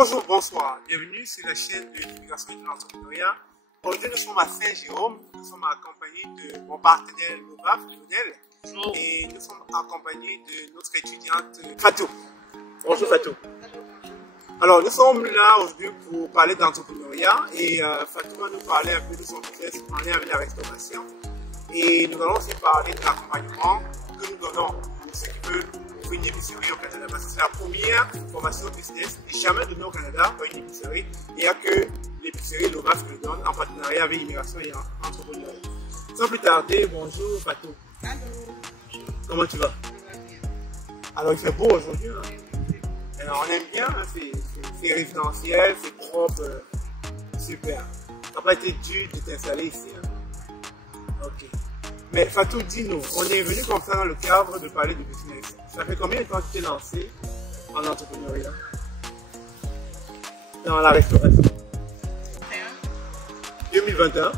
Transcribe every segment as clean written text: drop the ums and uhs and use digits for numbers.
Bonjour, bonsoir. Bienvenue sur la chaîne de l'immigration et de l'entrepreneuriat. Aujourd'hui, nous sommes à Saint-Jérôme. Nous sommes accompagnés de mon partenaire Lovaf, Lionel. Bonjour. Et nous sommes accompagnés de notre étudiante Fatou. Bonjour Fatou. Alors, nous sommes là aujourd'hui pour parler d'entrepreneuriat et Fatou va nous parler un peu de son business en lien avec la restauration. Et nous allons aussi parler de l'accompagnement que nous donnons pour ceux qui veulent ouvrir une épicerie au Canada. Parce que c'est la première formation business et jamais donné au Canada par une épicerie. Il n'y a que l'épicerie Lovaf qui le donne en partenariat avec l'immigration et l'entrepreneuriat. Sans plus tarder, bonjour Fatou. Allô. Comment tu vas? Alors il fait beau aujourd'hui. Hein? Alors, on aime bien, hein? C'est résidentiel, c'est propre, super. Ça n'a pas été dur de t'installer ici. Hein? Ok. Mais Fatou, dis-nous, on est venu comme ça dans le cadre de parler de business. Ça fait combien de temps que tu t'es lancé en entrepreneuriat? Dans la restauration? 2021?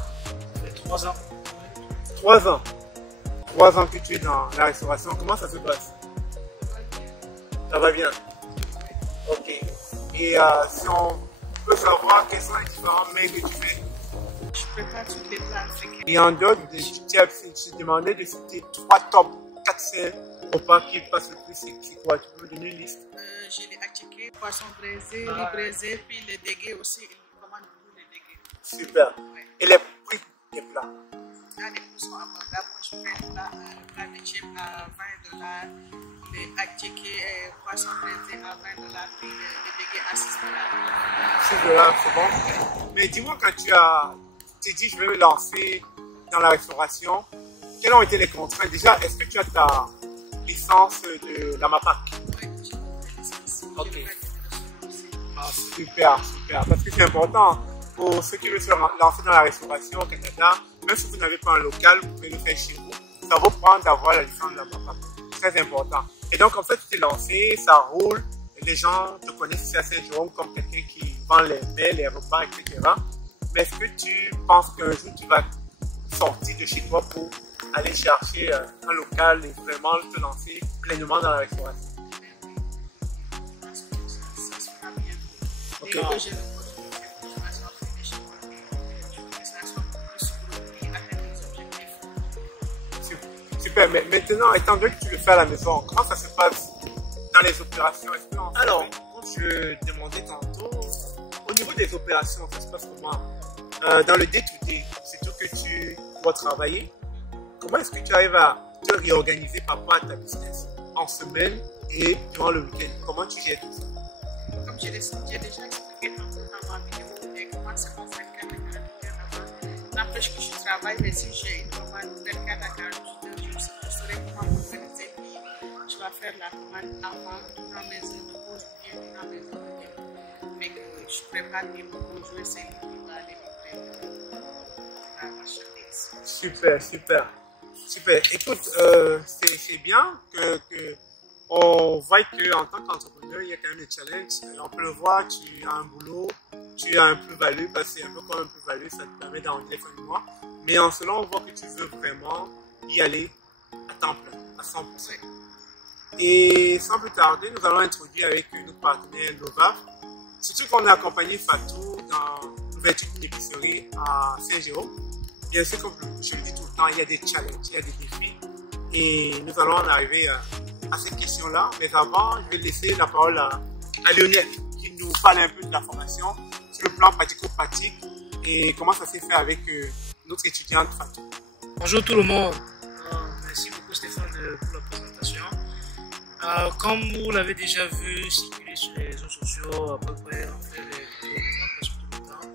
3 ans. 3 ans. 3 ans que tu es dans la restauration. Comment ça se passe? Ça va bien? Ok. Et si on peut savoir quels sont les différents mets que tu fais? Je prépare toutes les plats africains. Et en dehors de je te demandais de citer 3 top 4 repas qui passent le plus. C'est quoi? Tu peux me donner une liste? J'ai les attiqués, poisson braisé, riz braisé, puis les dégués aussi. Ils commandent beaucoup les dégués. Super. Ouais. Et les prix des plats? Les prix sont abordables. Moi, je fais un plat de chip à $20. Les attiqués, poisson braisé à $20, puis les dégués à $6. $6, c'est bon. Mais dis-moi, quand tu t'es dit je vais me lancer dans la restauration, quelles ont été les contraintes? Déjà, est-ce que tu as ta licence de la MAPAC? Oui, j'ai une licence. Ok. Ah, super, super. Parce que c'est important pour ceux qui veulent se lancer dans la restauration au Canada. Même si vous n'avez pas un local, vous pouvez le faire chez vous. Ça vaut prendre d'avoir la licence de la MAPAC. Très important. Et donc, en fait, tu t'es lancé, ça roule. Et les gens te connaissent ici à Saint-Jérôme comme quelqu'un qui vend les mets, les repas, etc. Mais est-ce que tu penses qu'un jour tu vas sortir de chez toi pour aller chercher un local et vraiment te lancer pleinement dans la restauration? Ça se fera bien. Ok. Dès que j'ai l'opportunité de faire une formation privée chez moi, je fais ça sur plus pour atteindre les objectifs. Super, mais maintenant, étant donné que tu le fais à la maison, comment ça se passe dans les opérations? Alors, comme je demandais tantôt, au niveau des opérations, ça se passe comment? Dans le day-to-day, c'est tout que tu dois travailler. Comment est-ce que tu arrives à te réorganiser par rapport à ta business en semaine et durant le week-end? Comment tu gères tout ça? Comme j'ai déjà expliqué un peu dans ma vidéo, et comment c'est qu'on fait le avant. N'empêche que je travaille, mais si j'ai une commande vers 4 à 48 heures, je saurai comment m'organiser. Je vais faire la commande avant, durant mes heures de pause, bien durant mes heures de temps. Mais que je prépare bien pour jouer, c'est lui qui va aller livrer la marchandise. Super, super. Super. Écoute, c'est bien on voit qu'en tant qu'entrepreneur, il y a quand même des challenges. On peut le voir, tu as un boulot, tu as un plus-value, parce que c'est un peu comme un plus-value, ça te permet d'arrondir les fins du mois. Mais en cela, on voit que tu veux vraiment y aller à temps plein, à 100%. Et sans plus tarder, nous allons introduire avec notre partenaire Lovaf. Surtout qu'on a accompagné Fatou dans l'ouverture d'une épicerie à Saint-Jérôme. Bien sûr, comme je le dis tout le temps, il y a des challenges, il y a des défis. Et nous allons en arriver à cette question-là. Mais avant, je vais laisser la parole à Lionel qui nous parle un peu de la formation sur le plan pratico-pratique et comment ça s'est fait avec notre étudiante Fatou. Bonjour tout le monde. Merci beaucoup Stéphane pour la présentation. Comme vous l'avez déjà vu circuler sur les réseaux sociaux, à peu près, on fait des vidéos presque tout le temps.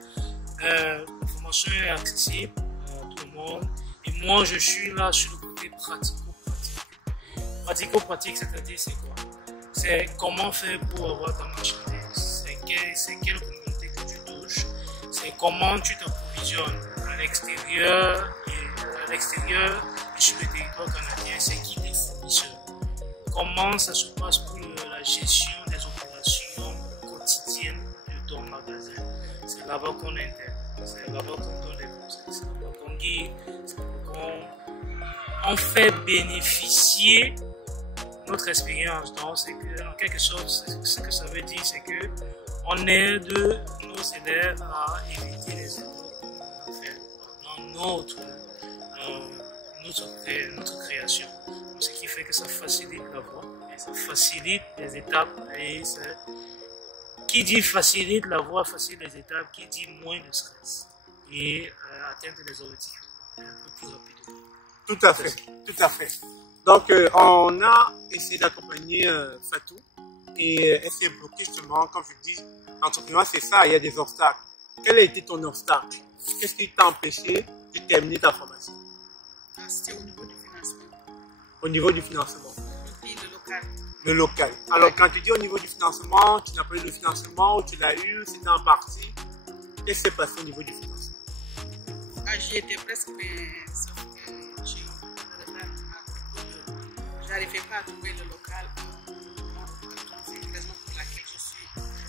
La formation est accessible à tout le monde. Et moi, je suis là sur le côté pratico-pratique. Pratico-pratique, c'est-à-dire c'est quoi? C'est comment faire pour avoir ta marchandise. C'est quelle communauté que tu touches. C'est comment tu t'approvisionnes à l'extérieur et sur le territoire canadien. C'est qui tes fournisseurs? Comment ça se passe pour la gestion des opérations quotidiennes de ton magasin? C'est là-bas qu'on intègre, c'est là-bas qu'on donne des conseils, c'est là-bas qu'on guide, c'est là-bas qu'on fait bénéficier notre expérience. Donc, c'est que, en quelque sorte, ce que ça veut dire, c'est que on aide nos élèves à éviter les erreurs qu'on a fait dans notre création. Ce qui fait que ça facilite la voie et ça facilite les étapes. Et qui dit facilite la voie, facilite les étapes, qui dit moins de stress et atteindre les objectifs un peu plus rapidement. Tout à fait, tout à fait. Donc, on a essayé d'accompagner Fatou et elle s'est bloquée justement, comme je dis, l'entrepreneuriat c'est ça, il y a des obstacles. Quel a été ton obstacle? Qu'est-ce qui t'a empêché de terminer ta formation? C'était au niveau du financement. Au niveau du financement. Oui, le local. Le local. Alors, quand tu dis au niveau du financement, tu n'as pas eu le financement ou tu l'as eu, c'était en partie. Qu'est-ce qui s'est passé au niveau du financement? J'y étais presque, mais sauf que j'ai eu le retard. Je n'arrivais pas à trouver le local. C'est la raison pour laquelle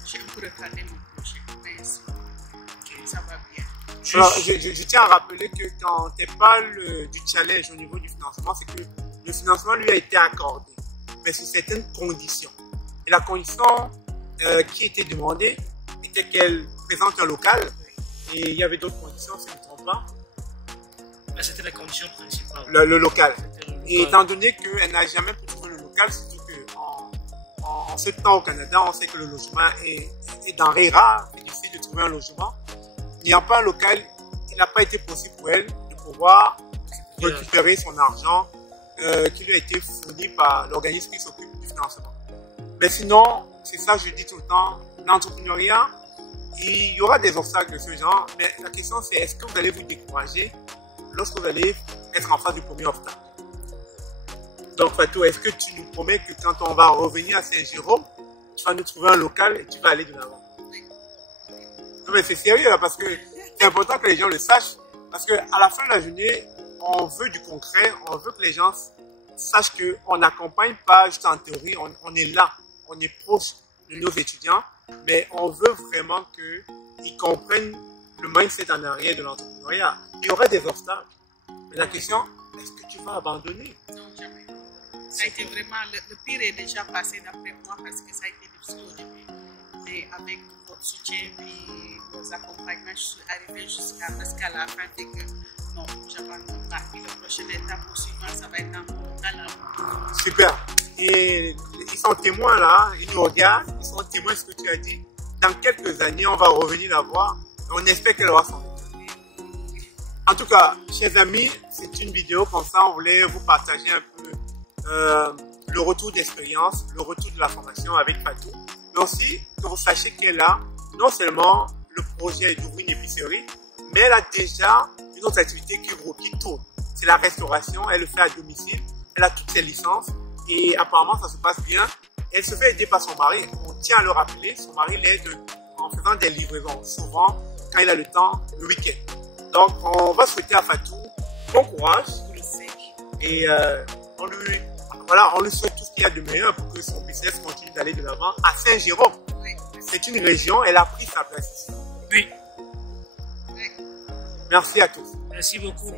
j'ai un peu retardé mon projet. Mais ça va bien. Alors, je tiens à rappeler que quand tu parles du challenge au niveau du financement, c'est que le financement lui a été accordé, mais sous certaines conditions. Et la condition qui était demandée était qu'elle présente un local, et il y avait d'autres conditions, si je ne me trompe pas. C'était la condition principale. Le local. Et étant donné qu'elle n'a jamais pu trouver le local, surtout qu'en ce temps au Canada, on sait que le logement est denrée rare, c'est difficile de trouver un logement. N'ayant pas un local, il n'a pas été possible pour elle de pouvoir récupérer son argent qui lui a été fourni par l'organisme qui s'occupe du financement. Mais sinon, c'est ça que je dis tout le temps, l'entrepreneuriat, il y aura des obstacles de ce genre, mais la question c'est est-ce que vous allez vous décourager lorsque vous allez être en face du premier obstacle? Donc Fatou, est-ce que tu nous promets que quand on va revenir à Saint-Jérôme, tu vas nous trouver un local et tu vas aller de l'avant? Non mais c'est sérieux là, parce que c'est important que les gens le sachent, parce qu'à la fin de la journée, on veut du concret, on veut que les gens sachent qu'on n'accompagne pas juste en théorie, on est là, on est proche de nos étudiants, mais on veut vraiment qu'ils comprennent le mindset en arrière de l'entrepreneuriat. Il y aura des obstacles, mais la question, est-ce que tu vas abandonner? Non, jamais. Ça a été vraiment, le pire est déjà passé d'après moi parce que ça a été difficile au début. Mais avec votre soutien et vos accompagnements, je suis arrivée jusqu'à presque à la fin. Et que non, j'abandonne pas. Et la prochaine étape suivante, ça va être encore talent. Super. Et ils sont témoins là, ils nous regardent, ils sont témoins de ce que tu as dit. Dans quelques années, on va revenir la voir. On espère qu'elle aura son retour. En tout cas, chers amis, c'est une vidéo comme ça, on voulait vous partager un peu le retour d'expérience, le retour de la formation avec Fatou. Mais aussi que vous sachiez qu'elle a non seulement le projet d'ouvrir une épicerie, mais elle a déjà une autre activité qui tourne. C'est la restauration, elle le fait à domicile, elle a toutes ses licences et apparemment ça se passe bien. Elle se fait aider par son mari, on tient à le rappeler, son mari l'aide en faisant des livraisons, souvent quand il a le temps, le week-end. Donc on va souhaiter à Fatou bon courage et on lui souhaite tout ce qu'il y a de meilleur pour que son business continue d'aller de l'avant à Saint-Jérôme. C'est une région, elle a pris sa place. Oui. Merci à tous. Merci beaucoup.